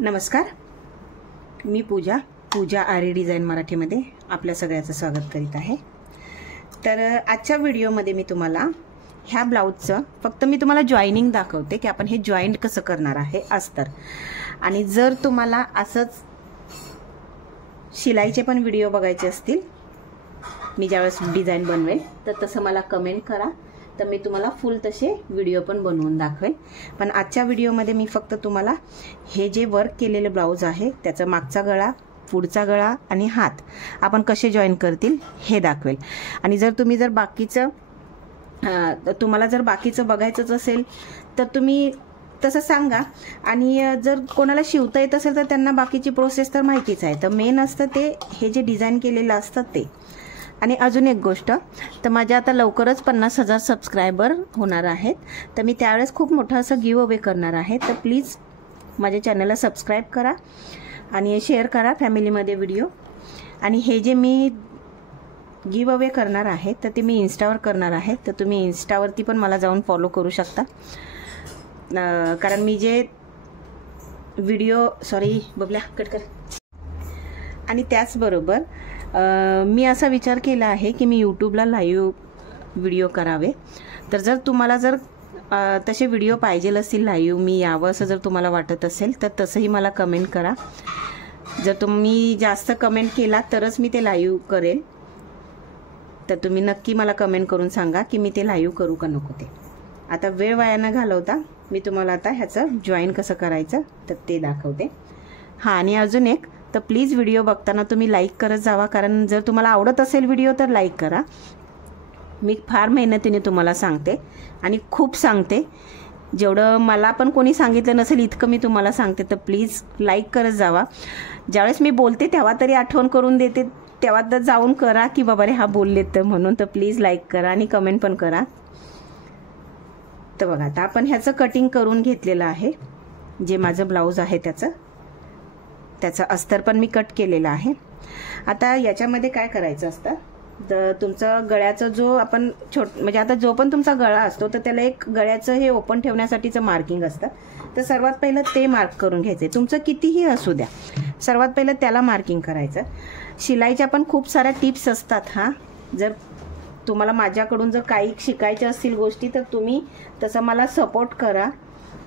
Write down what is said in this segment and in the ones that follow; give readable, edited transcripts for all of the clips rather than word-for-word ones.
नमस्कार, मी पूजा आरी डिझाइन मराठीमध्ये आपल्या सगळ्याचं स्वागत करीत आहे। तर आजच्या व्हिडिओमध्ये मी तुम्हाला ह्या ब्लाउजचं फक्त मी तुम्हाला जॉइनिंग दाखवते की आपण हे जॉइंट कसं करणार आहे अस्तर। आणि जर तुम्हाला असंच शिलाईचे पण व्हिडिओ बघायचे असतील, मी ज्यावेळेस डिझाइन बनवेल तर तसं मला कमेंट करा, तर मी तुम्हाला फुल तसे व्हिडिओ पण बनवून दाखवेल। पण आजच्या व्हिडिओमध्ये मी फक्त तुम्हाला हे जे वर्क केलेले ब्लाउज आहे त्याचा मागचा गळा, पुढचा गळा आणि हात आपण कसे जॉइन करतील हे दाखवेल। आणि जर तुम्हाला जर बाकीचं बघायचंच असेल तर तुम्ही तसं सांगा। आणि जर कोणाला शिवता येत असेल तर त्यांना बाकीची प्रोसेस तर माहितीच आहे, तर मेन असतं ते हे जे डिझाइन केलेलं असतं ते। आणि अजून एक गोष्ट, तर माझ्या आता लवकरच 50,000 सबस्क्रायबर होणार आहेत, तर मी त्यावेळेस खूप मोठं असं गिव अवे करणार आहे। तर प्लीज माझ्या चॅनलला सबस्क्राईब करा आणि शेअर करा फॅमिलीमध्ये व्हिडिओ। आणि हे जे मी गिव अवे करणार आहे तर ते मी इन्स्टावर करणार आहे, तर तुम्ही इन्स्टावरती पण मला जाऊन फॉलो करू शकता। कारण मी जे व्हिडिओ बबल्या कट कर। आणि त्याचबरोबर मी असा विचार केला आहे की मी यूट्यूबला लाईव्ह व्हिडिओ करावे। तर जर तुम्हाला तसे व्हिडिओ पाहिजे असतील, लाईव्ह मी यावं असं जर तुम्हाला वाटत असेल तर तसंही मला कमेंट करा। जर तुम्ही जास्त कमेंट केला तरच मी ते लाईव्ह करेल, तर तुम्ही नक्की मला कमेंट करून सांगा की मी ते लाईव्ह करू का नको ते। आता वेळ वाया न घालवता मी तुम्हाला आता ह्याचं जॉईन कसं करायचं तर ते दाखवते। हां, आणि अजून एक, तर प्लीज व्हिडिओ बघताना तुम्ही लाईक करत जावा, कारण जर तुम्हाला आवडत असेल व्हिडिओ तर लाईक करा। मी फार मेहनतीने तुम्हाला सांगते आणि खूप सांगते, जेवढं मला पण कोणी सांगितलं नसेल इतकं मी तुम्हाला सांगते, तर प्लीज लाईक करत जावा। ज्यावेळेस मी बोलते तेव्हा तरी आठवण करून देते, तेव्हा तर जाऊन करा की बाबा रे हा बोललेत तर म्हणून। तर प्लीज लाईक करा आणि कमेंट पण करा। तर बघा, आता आपण ह्याचं कटिंग करून घेतलेलं आहे, जे माझं ब्लाऊज आहे त्याचं अस्तर पण मी कट केलेलं आहे। आता याच्यामध्ये काय करायचं असतं, तर तुमचं गळ्याचं जो आपण म्हणजे आता जो पण तुमचा गळा असतो तर त्याला एक गळ्याचं हे ओपन ठेवण्यासाठीचं मार्किंग असतं, तर सर्वात पहिलं ते मार्क करून घ्यायचं। तुमचं कितीही असू द्या, सर्वात पहिलं त्याला मार्किंग करायचं। शिलाईच्या पण खूप साऱ्या टिप्स असतात। हां, जर तुम्हाला माझ्याकडून जर काही शिकायच्या असतील गोष्टी तर तुम्ही तसं मला सपोर्ट करा,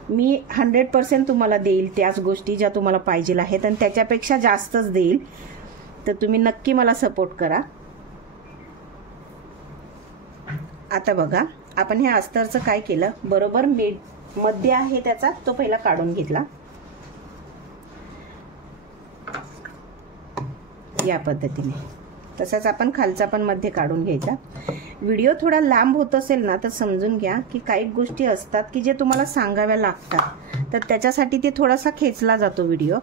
मी 100% तुम्हाला देईल त्याच गोष्टी ज्या तुम्हाला पाहिजे आहेत, आणि त्याच्यापेक्षा जास्तच देईल, तर तुम्ही नक्की मला सपोर्ट करा। आता बघा, आपण ह्या अस्तरचं काय केलं, बरोबर मध्य आहे त्याचा तो पहिला काढून घेतला या पद्धतीने। तसंच आपण खालचा पण मध्य काढून घ्यायचा। व्हिडिओ थोडा लांब होत असेल ना तर समजून घ्या की काही गोष्टी असतात की जे तुम्हाला सांगाव्या लागतात, तर त्याच्यासाठी ते थोडासा खेचला जातो व्हिडिओ।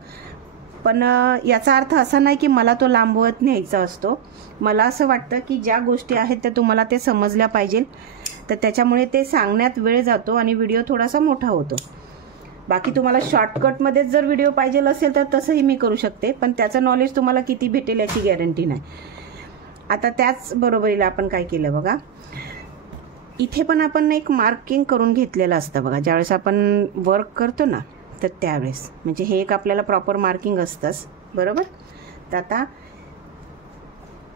पण याचा अर्थ असा नाही की मला तो लांबवत न्यायचा असतो। मला असं वाटतं की ज्या गोष्टी आहेत त्या तुम्हाला ते समजल्या पाहिजे, तर त्याच्यामुळे ते सांगण्यात वेळ जातो आणि व्हिडिओ थोडासा मोठा होतो। बाकी तुम्हाला शॉर्टकटमध्येच जर व्हिडिओ पाहिजे असेल तर तसंही मी करू शकते, पण त्याचं नॉलेज तुम्हाला किती भेटेल याची गॅरंटी नाही। आता त्याच बरोबरीला आपण काय केलं बघा, इथे पण आपण एक मार्किंग करून घेतलेलं असतं बघा, ज्यावेळेस आपण वर्क करतो ना तर त्यावेळेस, म्हणजे हे एक आपल्याला प्रॉपर मार्किंग असतंच, बरोबर। तर आता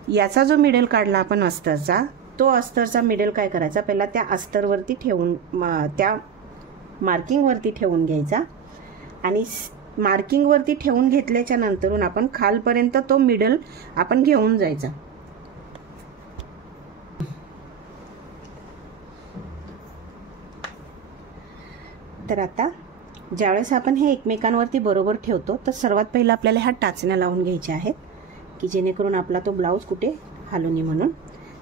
याचा जो मिडल काढला आपण अस्तरचा, तो अस्तरचा मिडल काय करायचा, पहिला त्या अस्तरवरती ठेवून त्या मार्किंगवरती ठेवून घ्यायचा, आणि मार्किंगवरती ठेवून घेतल्याच्या नंतरून आपण खालपर्यंत तो मिडल आपण घेऊन जायचा। तर आता ज्यावेळेस आपण हे एकमेकांवरती बरोबर ठेवतो तर सर्वात पहिला आपल्याला ह्या टाचण्या लावून घ्यायच्या आहेत, की जेणेकरून आपला तो ब्लाऊज कुठे हालू नये म्हणून,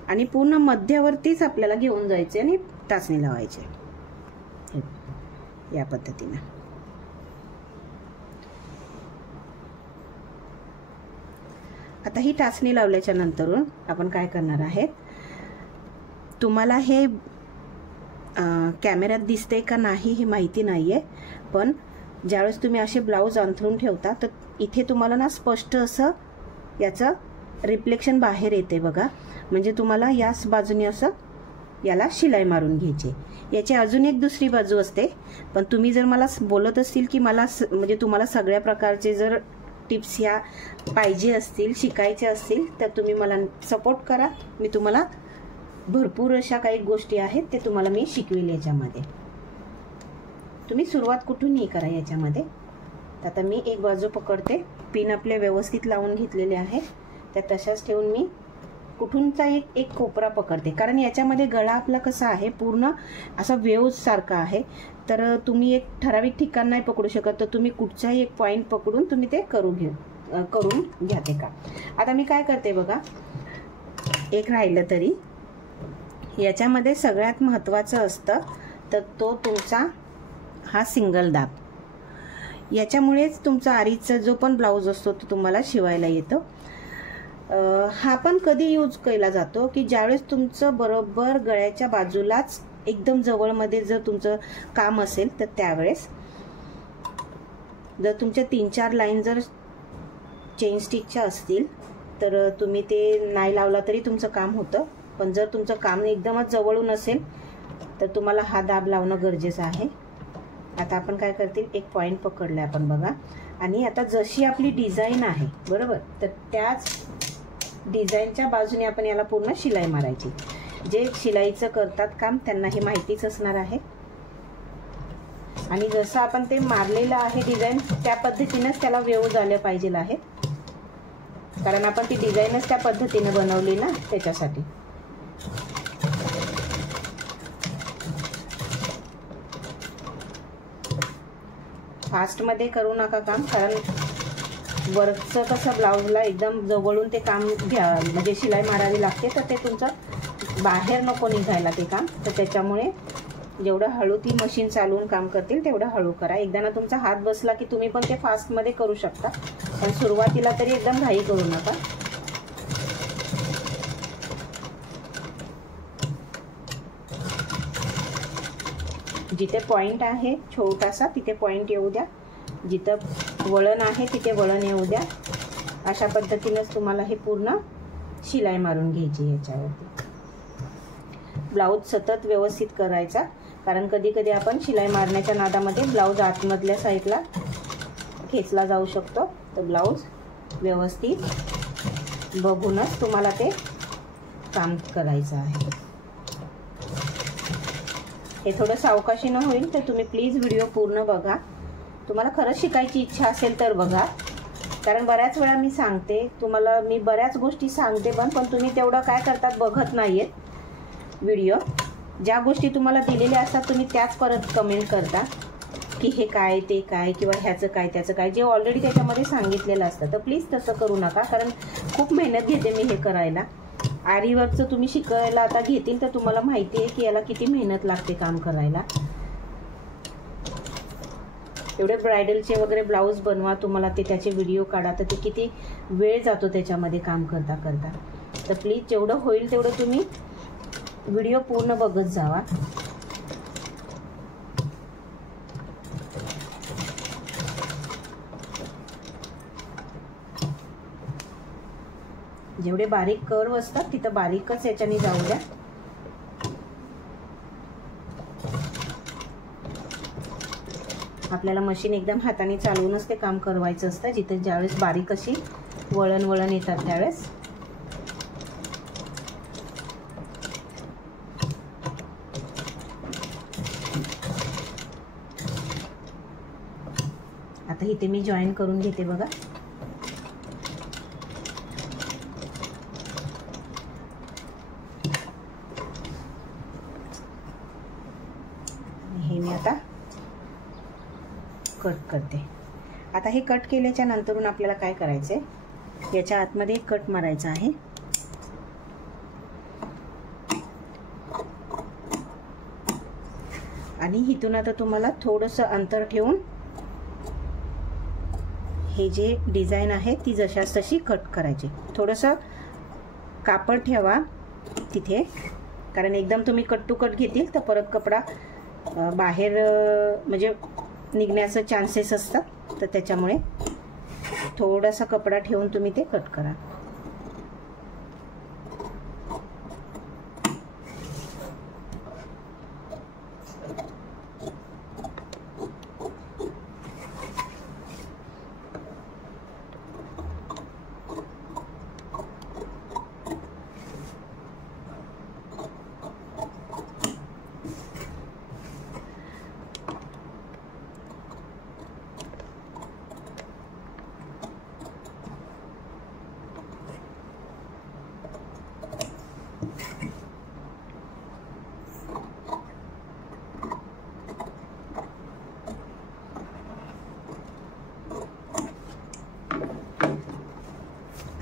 आणि पूर्ण मध्यावरतीच आपल्याला घेऊन जायचे आणि टाचणी लावायचे या पद्धतीने। आता ही टाचणी लावल्याच्या नंतरून आपण काय करणार आहेत, तुम्हाला हे कॅमेऱ्यात दिसते का नाही हे माहिती नाहीये, पण ज्यावेळेस तुम्ही असे ब्लाऊज अंथरून ठेवता तर इथे तुम्हाला ना स्पष्ट असं याचं रिफ्लेक्शन बाहेर येते बघा, म्हणजे तुम्हाला याच बाजूने असं याला शिलाई मारून घ्यायची. याची अजून एक दुसरी बाजू असते, पण तुम्ही जर मला बोलत असतील की मला म्हणजे तुम्हाला सगळ्या प्रकारचे जर टिप्स ह्या पाहिजे असतील, शिकायचे असतील, तर तुम्ही मला सपोर्ट करा. मी तुम्हाला भरपूर अशा काही गोष्टी आहेत ते तुम्हाला मी शिकवेल याच्यामध्ये. तुम्ही सुरुवात कुठूनही करा याच्यामध्ये. आता मी एक बाजू पकडते, पिन आपले व्यवस्थित लावून घेतलेले आहे, त्या तशाच ठेवून मी कुठूनचा एक कोपरा पकडते. कारण याच्यामध्ये गळा आपला कसा आहे, पूर्ण असा वेव्ह सारखा आहे, तर तुम्ही एक ठराविक ठिकाण नाही पकडू शकत. तर तुम्ही कुठचाही एक पॉईंट पकडून तुम्ही ते करून घ्या ते का. आता मी काय करते बघा, एक राहिलं तरी याच्यामध्ये सगळ्यात महत्त्वाचं असतं तर तो तुमचा हा सिंगल दाब. याच्यामुळेच तुमचा आरीचा जो पण ब्लाऊज असतो तो तुम्हाला शिवायला येतो. हा पण कधी यूज केला जातो की ज्यावेळेस तुमचं बरोबर गळ्याच्या बाजूलाच एकदम जवळमध्ये जर तुमचं काम असेल, तर त्यावेळेस जर तुमच्या 3-4 लाईन जर चेन स्टिचच्या असतील तर तुम्ही ते नाही लावला तरी तुमचं काम होतं. पण जर तुमचं काम एकदमच जवळून असेल तर तुम्हाला हा दाब लावणं गरजेचं आहे. आता आपण काय करतील, एक पॉईंट पकडलाय आपण बघा, आणि आता जशी आपली डिझाईन आहे बरोबर, तर त्याच डिझाईनच्या बाजूने आपण याला पूर्ण शिलाई मारायची. जे शिलाईचं करतात काम त्यांना हे माहितीच असणार आहे. आणि जसं आपण ते मारलेलं आहे डिझाईन, त्या पद्धतीनंच त्याला वेव्ह झालं पाहिजे आहे, कारण आपण ती डिझाईनच त्या पद्धतीने बनवली ना, त्याच्यासाठी. फास्टमध्ये करू नका काम, कारण वर्कचं कसं ब्लाऊजला एकदम जवळून ते काम घ्या, म्हणजे शिलाई मारावी लागते, तर ते तुमचं बाहेर नको निघायला ते काम. तर त्याच्यामुळे जेवढं हळू ती मशीन चालवून काम करतील तेवढं हळू करा. एकदा ना तुमचा हात बसला की तुम्ही पण ते फास्टमध्ये करू शकता, पण सुरुवातीला तरी एकदम घाई करू नका. जिथे पॉइंट आहे छोटासा तिथे पॉइंट येऊ द्या, जिथं वळण आहे तिथे वळण येऊ द्या. अशा पद्धतीनेच तुम्हाला हे पूर्ण शिलाई मारून घ्यायची. याच्यावरती ब्लाऊज सतत व्यवस्थित करायचा, कारण कधी कधी आपण शिलाई मारण्याच्या नादामध्ये ब्लाऊज आतमधल्या साईडला खेचला जाऊ शकतो. तर ब्लाऊज व्यवस्थित बघूनच तुम्हाला ते काम करायचं आहे. हे थोडं सावकाशीनं होईल, तर तुम्ही प्लीज व्हिडिओ पूर्ण बघा. तुम्हाला खरंच शिकायची इच्छा असेल तर बघा, कारण बऱ्याच वेळा मी सांगते तुम्हाला, मी बऱ्याच गोष्टी सांगते पण तुम्ही तेवढं काय करतात, बघत नाहीयेत व्हिडिओ. ज्या गोष्टी तुम्हाला दिलेल्या असतात तुम्ही त्याच परत कमेंट करता की हे काय ते काय, किंवा ह्याचं काय त्याचं काय, जे ऑलरेडी त्याच्यामध्ये सांगितलेलं असतं. तर प्लीज तसं करू नका, कारण खूप मेहनत घेते मी हे करायला. आरी वर्कचं तुम्ही शिकायला आता घेतील तर तुम्हाला माहिती आहे की याला किती मेहनत लागते काम करायला. एवढे ब्रायडलचे वगैरे ब्लाऊज बनवा, तुम्हाला ते त्याचे व्हिडिओ काढा, तर ते किती वेळ जातो त्याच्यामध्ये काम करता करता. तर प्लीज जेवढं होईल तेवढं तुम्ही व्हिडिओ पूर्ण बघत जावा. जेवढे बारीक कर्व असतात तिथं बारीकच याच्याने जाऊ द्या. आपल्याला मशीन एकदम हाताने चालवूनच ते काम करवायचं असतं, जिथे ज्यावेळेस बारीक अशी वळण येतात त्यावेळेस. आता इथे मी जॉईन करून घेते बघा. हे मी आता कट करते. आता हे कट केल्याच्या नंतरून आपल्याला काय करायचंय, याच्या आतमध्ये एक कट मारायचा आहे. आणि इथून आता तुम्हाला थोडंसं अंतर ठेवून हे जे डिझाईन आहे ती जशास तशी कट करायची. थोडंसं कापड ठेवा तिथे, कारण एकदम तुम्ही कट टू कट घेतील तर परत कपडा बाहेर म्हणजे निघण्याचे चान्सेस असतात. तर त्याच्यामुळे थोडासा कपडा ठेवून तुम्ही ते कट करा.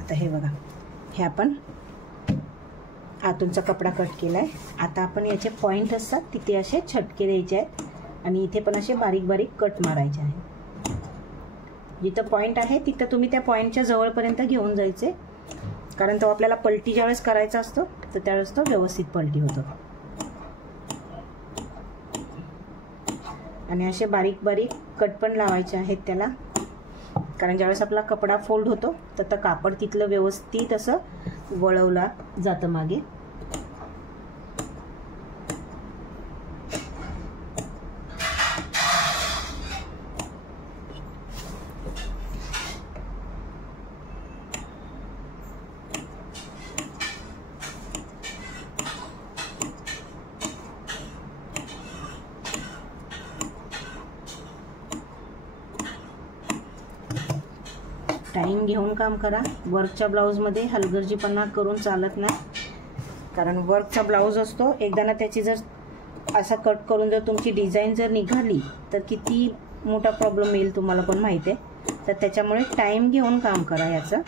आता हे बघा, हे आपण आतूनचा कपडा कट केला आहे. आता आपण याचे पॉईंट असतात तिथे असे छटके द्यायचे आहेत आणि इथे पण असे बारीक बारीक कट मारायचे आहे. जिथं पॉईंट आहे तिथं तुम्ही त्या पॉईंटच्या जवळपर्यंत घेऊन जायचे, कारण तो आपल्याला पलटी ज्यावेळेस करायचा असतो तर त्यावेळेस तो व्यवस्थित पलटी होतो. आणि असे बारीक बारीक कट पण लावायचे आहेत त्याला, कारण ज्यावेळेस आपला कपडा फोल्ड होतो तर कापड तिथलं व्यवस्थित असं वळवला जातं मागे. टाइम घेऊन काम करा. वर्कच्या ब्लाऊजमध्ये हलगर्जीपणा करून चालत नाही, कारण वर्कचा ब्लाऊज असतो, एकदा ना त्याची जर असा कट करून जर तुमची डिझाईन जर निघाली तर किती मोठा प्रॉब्लेम येईल तुम्हाला पण माहिती आहे. तर त्याच्यामुळे टाइम घेऊन काम करा याचं.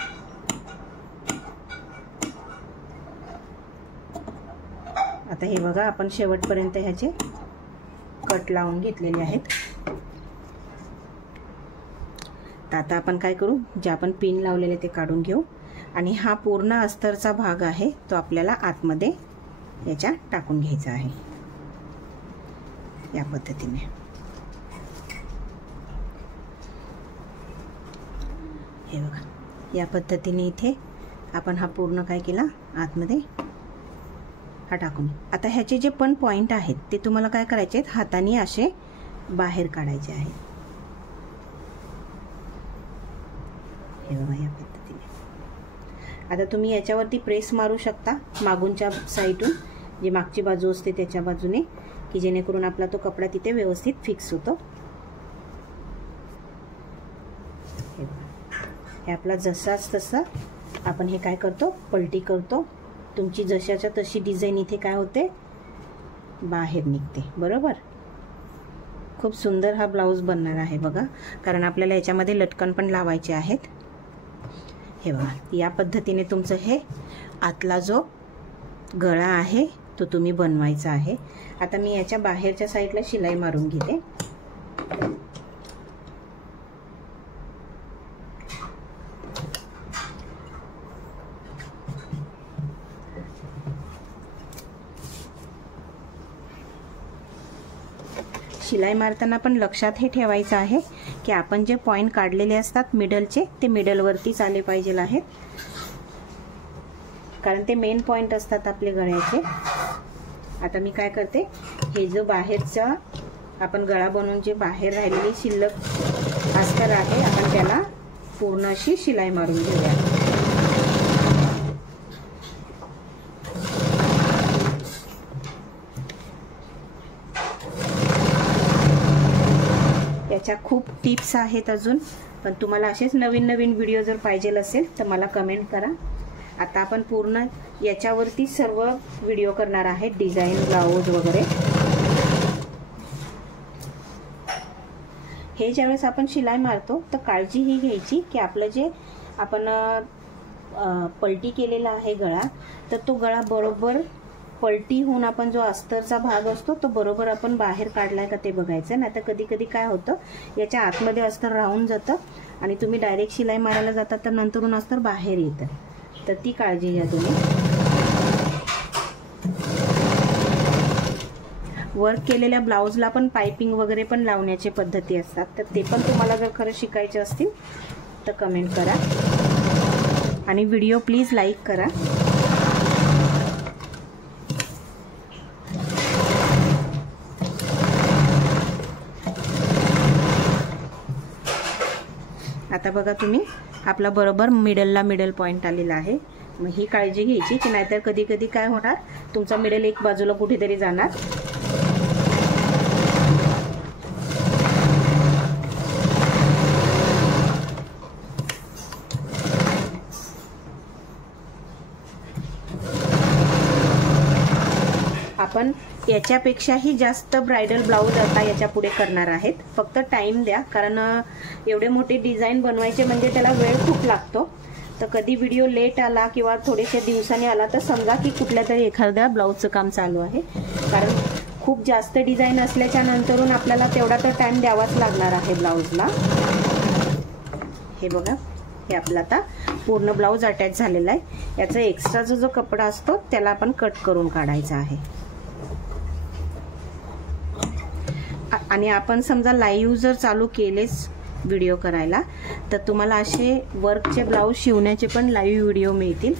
आता हे बघा, आपण शेवटपर्यंत ह्याचे कट लावून घेतलेले आहेत. तर आता आपण काय करू, जे आपण पिन लावलेले ते काढून घेऊ आणि हा पूर्ण अस्तरचा भाग आहे तो आपल्याला आतमध्ये याच्या टाकून घ्यायचा आहे या पद्धतीने. हे बघा, या पद्धतीने इथे आपण हा पूर्ण काय केला, आतमध्ये हा टाकून. आता ह्याचे जे पण पॉइंट आहेत ते तुम्हाला काय करायचे आहेत, हाताने असे बाहेर काढायचे आहेत. हे बघा, या पद्धतीने. आता तुम्ही याच्यावरती प्रेस मारू शकता मागूनच्या साईडून, जी मागची बाजू असते त्याच्या बाजूने, की जेणेकरून आपला तो कपडा तिथे व्यवस्थित फिक्स होतो. हे आपला जसाच तसा आपण हे काय करतो, पलटी करतो. तुमची जशाच्या तशी डिझाईन इथे काय होते, बाहेर निघते. बरोबर. खूप सुंदर हा ब्लाऊज बनणार आहे बघा, कारण आपल्याला याच्यामध्ये लटकन पण लावायचे आहेत. हे बघा, या पद्धतीने तुमचं हे आतला जो गळा आहे तो तुम्ही बनवायचा आहे. आता मी याच्या बाहेरच्या साईडला शिलाई मारून घेते. शिलाई मारताना पण लक्षात हे ठेवायचं आहे की आपण जे पॉइंट काढलेले असतात मिडलचे, ते मिडलवरतीच आले पाहिजे आहेत, कारण ते मेन पॉइंट असतात आपले गळ्याचे. आता मी काय करते, हे जो बाहेरचा आपण गळा बनवून जे बाहेर राहिलेली शिल्लक अस्तर आहे, आपण त्याला पूर्ण अशी शिलाई मारून घेऊया. याच्या खूप टिप्स आहेत अजून, पण तुम्हाला असेच नवीन नवीन व्हिडिओ जर पाहिजे असेल तर मला कमेंट करा. आता आपण पूर्ण याच्यावरती सर्व व्हिडिओ करणार आहे, डिझाईन, ब्लाऊज वगैरे. हे ज्यावेळेस आपण शिलाई मारतो तर काळजी ही घ्यायची की आपलं जे आपण पलटी केलेला आहे गळा, तर तो गळा बरोबर पलटी होऊन आपण जो अस्तरचा भाग असतो तो बरोबर आपण बाहेर काढलाय का ते बघायचं. नाही तर कधी कधी काय होतं, याच्या आतमध्ये अस्तर राहून जातं आणि तुम्ही डायरेक्ट शिलाई मारायला जातात तर नंतरून अस्तर बाहेर येतं. तर ती काळजी घ्या तुम्ही. वर्क केलेल्या ब्लाऊजला पण पाइपिंग वगैरे पण लावण्याचे पद्धती असतात, तर ते पण तुम्हाला जर खरं शिकायचे असतील तर कमेंट करा आणि व्हिडिओ प्लीज लाईक करा. आता बघा तुम्ही, आपला बरोबर मिडल पॉइंट आलेला आहे. मग ही काळजी घ्यायची की नाहीतर कधी कधी काय होणार, तुमचा मिडल एक बाजूला कुठेतरी जाणार. आपण याच्यापेक्षाही जास्त ब्राइडल ब्लाऊज आता याच्या पुढे करणार आहेत. फक्त टाइम द्या, कारण एवढे मोठे डिझाईन बनवायचे म्हणजे त्याला वेळ खूप लागतो. तर कधी व्हिडिओ लेट आला किंवा थोडेसे दिवसांनी आला तर समजा की कुठल्या तरी एखाद्या ब्लाऊजचं काम चालू आहे, कारण खूप जास्त डिझाईन असल्याच्या नंतरून आपल्याला तेवढा तर टाइम द्यावाच लागणार आहे ब्लाऊजला. हे बघा, हे आपला आता पूर्ण ब्लाऊज अटॅच झालेला आहे. याचा एक्स्ट्राचा जो कपडा असतो त्याला आपण कट करून काढायचा आहे. आणि आपण समजा लाईव्ह जर चालू केलेच व्हिडिओ करायला तर तुम्हाला असे वर्कचे ब्लाऊज शिवण्याचे पण लाईव्ह व्हिडिओ मिळतील.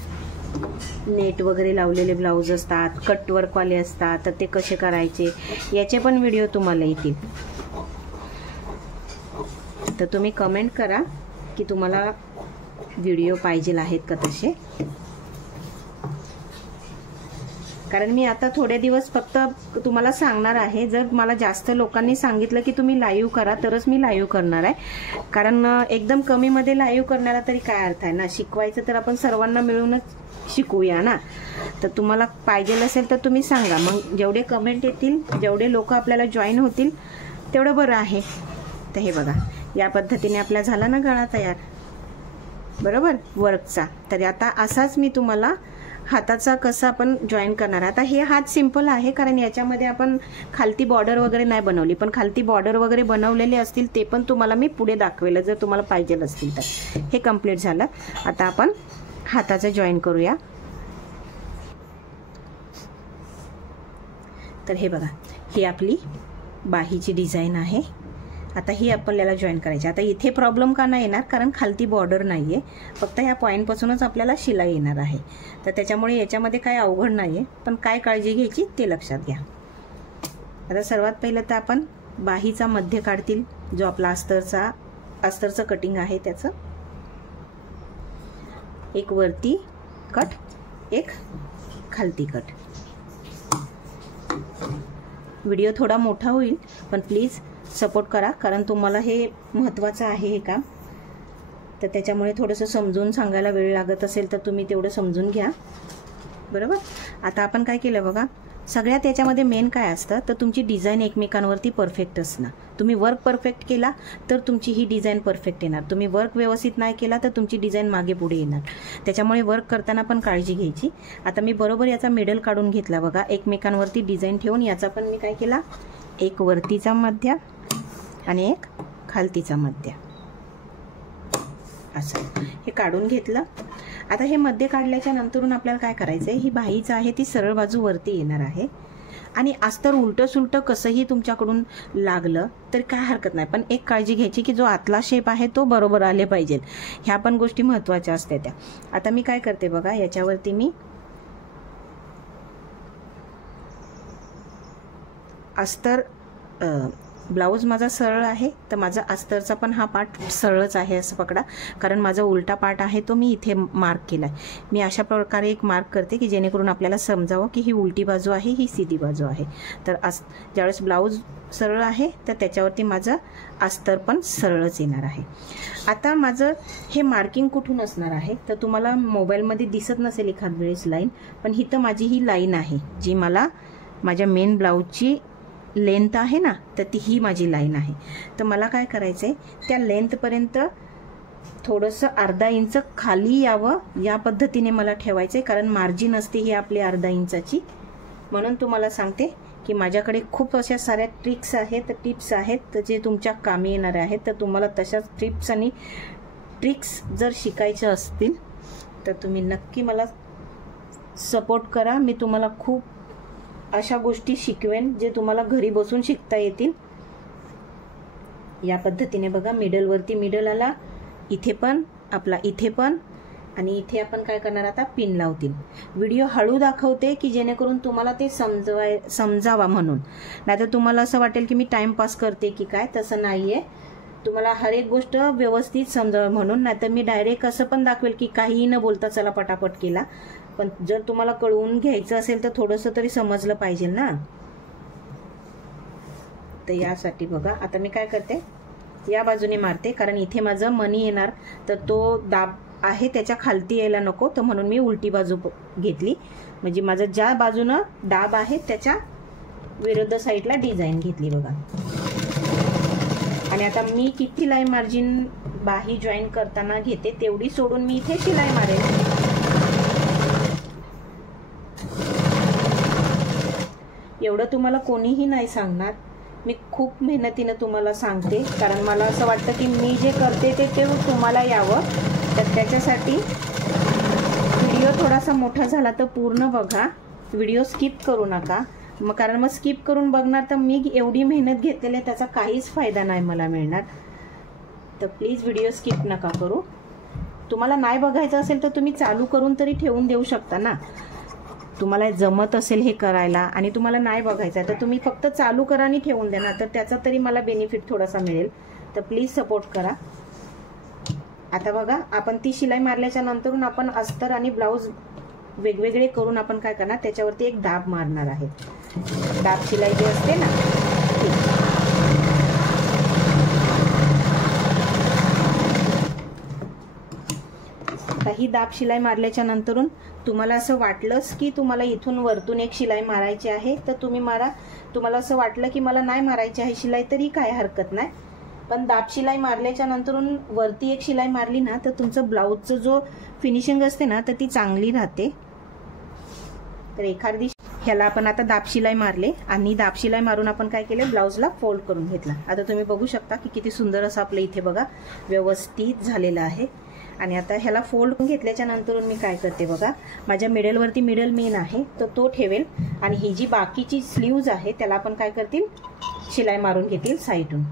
नेट वगैरे लावलेले ब्लाऊज असतात, कट वर्कवाले असतात, तर ते कसे करायचे याचे पण व्हिडिओ तुम्हाला येतील. तर तुम्ही कमेंट करा की तुम्हाला व्हिडिओ पाहिजे आहेत का तसे, कारण मी आता थोडे दिवस फक्त तुम्हाला सांगणार आहे. जर मला जास्त लोकांनी सांगितलं की तुम्ही लाईव्ह करा तरच मी लाईव्ह करणार आहे, कारण एकदम कमीमध्ये लाईव्ह करण्याला तरी काय अर्थ आहे ना. शिकवायचं तर आपण सर्वांना मिळूनच शिकूया ना. तर तुम्हाला पाहिजे असेल तर तुम्ही सांगा, मग जेवढे कमेंट येतील, जेवढे लोक आपल्याला जॉईन होतील तेवढं बरं आहे. तर हे बघा, या पद्धतीने आपला झाला ना गळा तयार, बरोबर, वर्कचा. तर आता असाच मी तुम्हाला हाताचा कसा आपण जॉईन करणार. आता हे हात सिंपल आहे, कारण याच्यामध्ये आपण खालती बॉर्डर वगैरे नाही बनवली, पण खालती बॉर्डर वगैरे बनवलेले असतील ते पण तुम्हाला मी पुढे दाखवेल जर तुम्हाला पाहिजे असतील तर. हे कंप्लीट झालं. आता आपण हाताचं जॉईन करूया. तर हे बघा, ही आपली बाहीची डिझाईन आहे. आता ही आपल्याला जॉईन करायची. आता इथे प्रॉब्लेम का नाही येणार, कारण खालती बॉर्डर नाही आहे, फक्त ह्या पॉईंटपासूनच आपल्याला शिलाई येणार आहे. तर त्याच्यामुळे याच्यामध्ये काय अवघड नाही आहे, पण काय काळजी घ्यायची ते लक्षात घ्या. आता सर्वात पहिलं तर आपण बाहीचा मध्य काढतील, जो आपला अस्तरचं कटिंग आहे त्याचं. एक वरती कट, एक खालती कट. व्हिडिओ थोडा मोठा होईल, पण प्लीज सपोर्ट करा, कारण तुम्हाला हे महत्त्वाचं आहे हे काम. तर त्याच्यामुळे थोडंसं समजून सांगायला वेळ लागत असेल तर तुम्ही तेवढं समजून घ्या, बरोबर. आता आपण काय केलं बघा, सगळ्यात याच्यामध्ये मेन काय असतं तर तुमची डिझाईन एकमेकांवरती परफेक्ट असणं. तुम्ही वर्क परफेक्ट केला तर तुमची ही डिझाईन परफेक्ट येणार. तुम्ही वर्क व्यवस्थित नाही केला तर तुमची डिझाईन मागे पुढे येणार. त्याच्यामुळे वर्क करताना पण काळजी घ्यायची. आता मी बरोबर याचा मिडल काढून घेतला बघा, एकमेकांवरती डिझाईन ठेवून. याचा पण मी काय केला, एक वरतीचा मध्य आणि एक खालतीचा मध्य, असं हे काढून घेतलं. आता हे मध्य काढल्याच्या नंतरून आपल्याला काय करायचं आहे, ही बाहीचं आहे ती सरळ बाजू वरती येणार आहे. आणि अस्तर उलटं सुलटं कसंही तुमच्याकडून लागलं तर काय हरकत नाही, पण एक काळजी घ्यायची की जो आतला शेप आहे तो बरोबर आले पाहिजे. ह्या पण गोष्टी महत्त्वाच्या असतात त्या. आता मी काय करते बघा, याच्यावरती मी अस्तर, ब्लाऊज माझा सरळ आहे तर माझा अस्तरचा पण हा पार्ट सरळच आहे असं पकडा, कारण माझा उलटा पार्ट आहे तो मी इथे मार्क केला आहे. मी अशा प्रकारे एक मार्क करते की जेणेकरून आपल्याला समजावं की ही उलटी बाजू आहे, ही सीधी बाजू आहे. तर ज्यावेळेस ब्लाऊज सरळ आहे तर त्याच्यावरती माझं अस्तर पण सरळच येणार आहे. आता माझं हे मार्किंग कुठून असणार आहे तर तुम्हाला मोबाईलमध्ये दिसत नसेल एखाद वेळेस लाईन, पण ही तर माझी ही लाईन आहे जी मला माझ्या मेन ब्लाऊजची लेंथ आहे ना, तर ती ही माझी लाईन आहे. तर मला काय करायचं आहे, त्या लेंथपर्यंत थोडंसं अर्धा इंच खाली यावं या पद्धतीने मला ठेवायचं आहे, कारण मार्जिन असते ही आपली अर्धा इंचाची. म्हणून तुम्हाला सांगते की माझ्याकडे खूप अशा साऱ्या ट्रिक्स आहेत, टिप्स आहेत तर जे तुमच्या कामी येणार आहेत. तर तुम्हाला तशाच टिप्स आणि ट्रिक्स जर शिकायच्या असतील तर तुम्ही नक्की मला सपोर्ट करा. मी तुम्हाला खूप अशा गोष्टी शिकवेन जे तुम्हाला घरी बसून शिकता येतील. या पद्धतीने बघा, मिडलवरती मिडल आला, इथे पण आपला, इथे पण, आणि इथे आपण काय करणार आता, पिन लावतील. व्हिडिओ हळू दाखवते की जेणेकरून तुम्हाला ते समजावा म्हणून, नाहीतर तुम्हाला असं वाटेल की मी टाइमपास करते की काय. तसं नाहीये, तुम्हाला हर एक गोष्ट व्यवस्थित समजावं म्हणून. नाहीतर मी डायरेक्ट असं पण दाखवेल की काहीही न बोलता चला पटापट केला. पण जर तुम्हाला कळवून घ्यायचं असेल तर थोडंसं तरी समजलं पाहिजे ना. तर यासाठी बघा, आता मी काय करते, या बाजूने मारते, कारण इथे माझं मनी येणार तर तो दाब आहे त्याच्या खालती यायला नको, तर म्हणून मी उलटी बाजू घेतली. म्हणजे माझं ज्या बाजूनं दाब आहे त्याच्या विरुद्ध साईडला डिझाईन घेतली बघा. आणि आता मी किती शिलाई मार्जिन बाही जॉईन करताना घेते तेवढी सोडून मी इथे शिलाई मारेल. एवढं तुम्हाला कोणीही नाही सांगणार, मी खूप मेहनतीनं तुम्हाला सांगते, कारण मला असं वाटतं की मी जे करते ते तुम्हाला यावं. तर त्याच्यासाठी व्हिडिओ थोडासा मोठा झाला तर पूर्ण बघा, व्हिडिओ स्किप करू नका. कारण मग स्किप करून बघणार तर मी एवढी मेहनत घेतलेली आहे त्याचा काहीच फायदा नाही मला मिळणार. तर प्लीज व्हिडिओ स्किप नका करू. तुम्हाला नाही बघायचं असेल तर तुम्ही चालू करून तरी ठेवून देऊ शकता ना. तुम्हाला जमत असेल हे करायला आणि तुम्हाला नाही बघायचं तर तुम्ही फक्त चालू करा आणि ठेवून द्या ना, तर त्याचा तरी मला बेनिफिट थोडासा मिळेल. तर प्लीज सपोर्ट करा. आता बघा, आपण ती शिलाई मारल्याच्या नंतरून आपण अस्तर आणि ब्लाऊज वेगवेगळे करून आपण काय करणार, त्याच्यावरती एक दाब मारणार आहे. दाब शिलाई जी असते ना ती. आता ही दाब शिलाई मारल्याच्या नंतरून तुम्हाला असं वाटलंच की तुम्हाला इथून वरतून एक शिलाई मारायची आहे तर तुम्ही मारा. तुम्हाला असं वाटलं की मला नाही मारायची आहे शिलाई तरी काय हरकत नाही. पण दाब शिलाई मारल्याच्या नंतरून वरती एक शिलाई मारली ना तर तुमचं ब्लाऊजचं जो फिनिशिंग असते ना तर ती चांगली राहते. तर एखादी ह्याला आपण आता दाब शिलाई मारले आणि दाब शिलाई मारून आपण काय केले, ब्लाऊजला फोल्ड करून घेतला. आता तुम्ही बघू शकता की किती सुंदर असं आपलं इथे बघा व्यवस्थित झालेलं आहे. आणि आता ह्याला फोल्ड करून घेतल्याच्या नंतरून मी काय करते बघा, माझ्या मिडलवरती मिडल मेन आहे तर तो ठेवेल आणि ही जी बाकीची स्लीव्ज आहे त्याला आपण काय करतील, शिलाई मारून घेतील साईडून.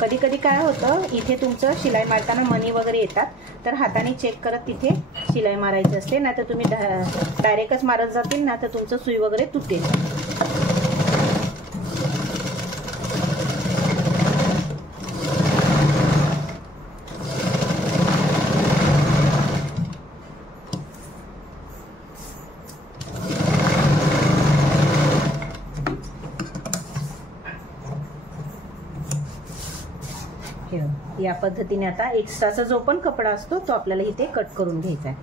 कधी कधी काय होतं, इथे तुमचं शिलाई मारताना मणी वगैरे येतात तर हाताने चेक करत तिथे शिलाई मारायची असते, नाही तर तुम्ही डायरेक्टच मारत जातील ना तर तुमचं सुई वगैरे तुटेल. या पद्धतीने आता एक्स्ट्राचा जो पण कपडा असतो तो आपल्याला इथे कट करून घ्यायचा आहे.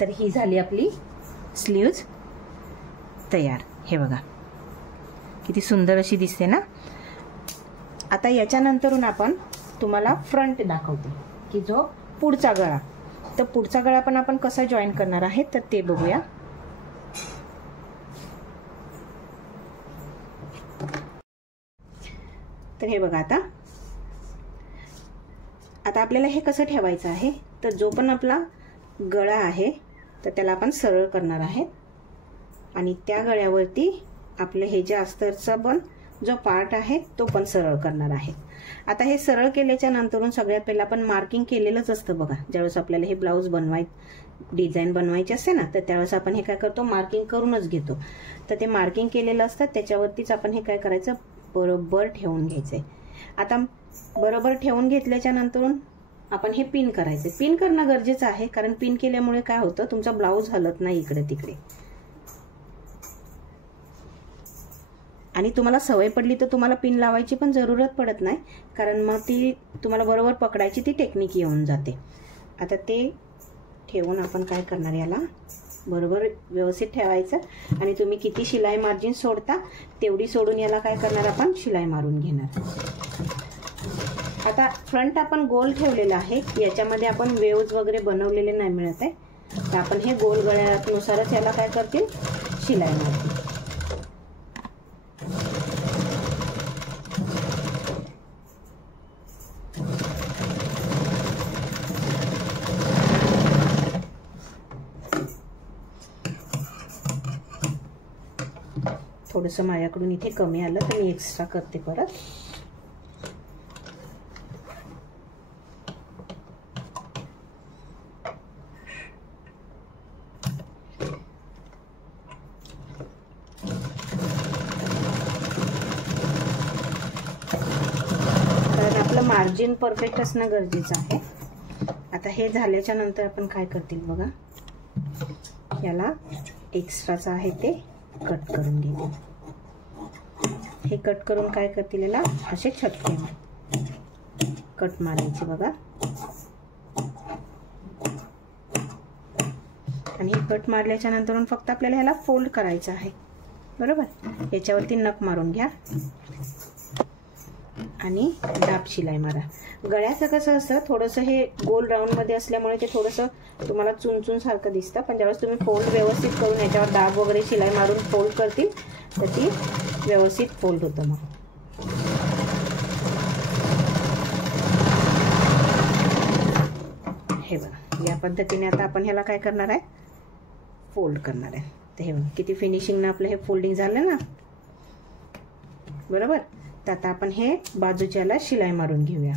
तर ही झाली आपली स्लीव्ज तयार. हे बघा किती सुंदर अशी दिसते ना. आता याच्यानंतरून आपण तुम्हाला फ्रंट दाखवते की जो पुढचा गळा. तर पुढचा गळा पण आपण कसा जॉईन करणार आहे तर ते बघूया. तर हे बघा, आता आपल्याला हे कसं ठेवायचं आहे, तर जो पण आपला गळा आहे तर त्याला आपण सरळ करणार आहे आणि त्या गळ्यावरती आपले हे जे अस्तरचा पण जो पार्ट आहे तो पण सरळ करणार आहे. आता हे सरळ केल्याच्या नंतरून सगळ्यात पहिला आपण मार्किंग केलेलंच असतं बघा. ज्यावेळेस आपल्याला हे ब्लाऊज डिझाईन बनवायची असते ना तर त्यावेळेस आपण हे काय करतो, मार्किंग करूनच घेतो. तर ते मार्किंग केलेलं असतं त्याच्यावरतीच आपण हे काय करायचं, बरोबर ठेवून घ्यायचंय. आता बरोबर ठेवून घेतल्याच्या नंतरून आपण हे पिन करायचं. पिन करणं गरजेचं आहे कारण पिन केल्यामुळे काय होतं, तुमचा ब्लाऊज हलत नाही इकडे तिकडे. आणि तुम्हाला सवय पडली तर तुम्हाला पिन लावायची पण जरूरत पडत नाही, कारण मग ती तुम्हाला बरोबर पकडायची ती टेक्निक येऊन जाते. आता ते ठेवून आपण काय करणार, याला बरोबर व्यवस्थित ठेवायचं आणि तुम्ही किती शिलाई मार्जिन सोडता तेवढी सोडून याला काय करणार, आपण शिलाई मारून घेणार. आता फ्रंट आपण गोल ठेवलेला आहे, याच्यामध्ये आपण वेव्ज वगैरे बनवलेले नाही मिळत आहे, तर आपण हे गोल गळ्यानुसारच याला काय करतील, शिलाई मारतील. थोडंसं माझ्याकडून इथे कमी आलं तर मी एक्स्ट्रा करते परत. कारण आपलं मार्जिन परफेक्ट असणं गरजेचं आहे. आता हे झाल्याच्या नंतर आपण काय करतील बघा, याला एक्स्ट्राचं आहे ते कट करून घेतील. हे कट करून काय करतील, याला असे छटके कट मारायची बघा. आणि कट मारल्याच्या नंतर फक्त आपल्याला ह्याला फोल्ड करायचं आहे, बरोबर. याच्यावरती नख मारून घ्या आणि दाब शिलाई मारा. गळ्याचं कसं असतं, थोडंसं हे गोल राऊंडमध्ये असल्यामुळे ते थोडंसं तुम्हाला चुनचुन सारखं दिसतं, पण ज्यावेळेस तुम्ही फोल्ड व्यवस्थित करून याच्यावर दाब वगैरे शिलाई मारून फोल्ड करतील तर ती व्यवस्थित फोल्ड होतं. मग हे बघा, या पद्धतीने आता आपण ह्याला काय करणार आहे, फोल्ड करणार आहे. तर हे बघा किती फिनिशिंगनं आपलं हे फोल्डिंग झालं ना, बरोबर. तर आता आपण हे बाजूच्याला शिलाई मारून घेऊया.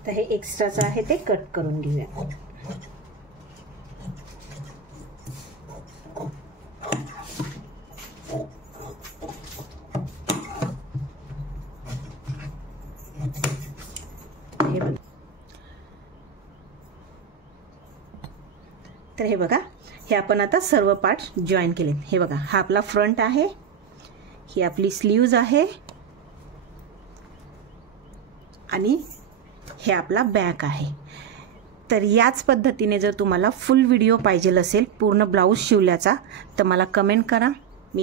आता हे एक्स्ट्राचं आहे ते कट करून घेऊया. तर हे बघा, हे आपण आता सर्व पार्ट जॉईन केले. हे बघा, हा आपला फ्रंट आहे, ही आपली स्लीव्ज आहे आणि हे आपला बॅक आहे. तर याच पद्धतीने जर तुम्हाला फुल व्हिडिओ पाहिजे असेल पूर्ण ब्लाऊज शिवल्याचा तर मला कमेंट करा.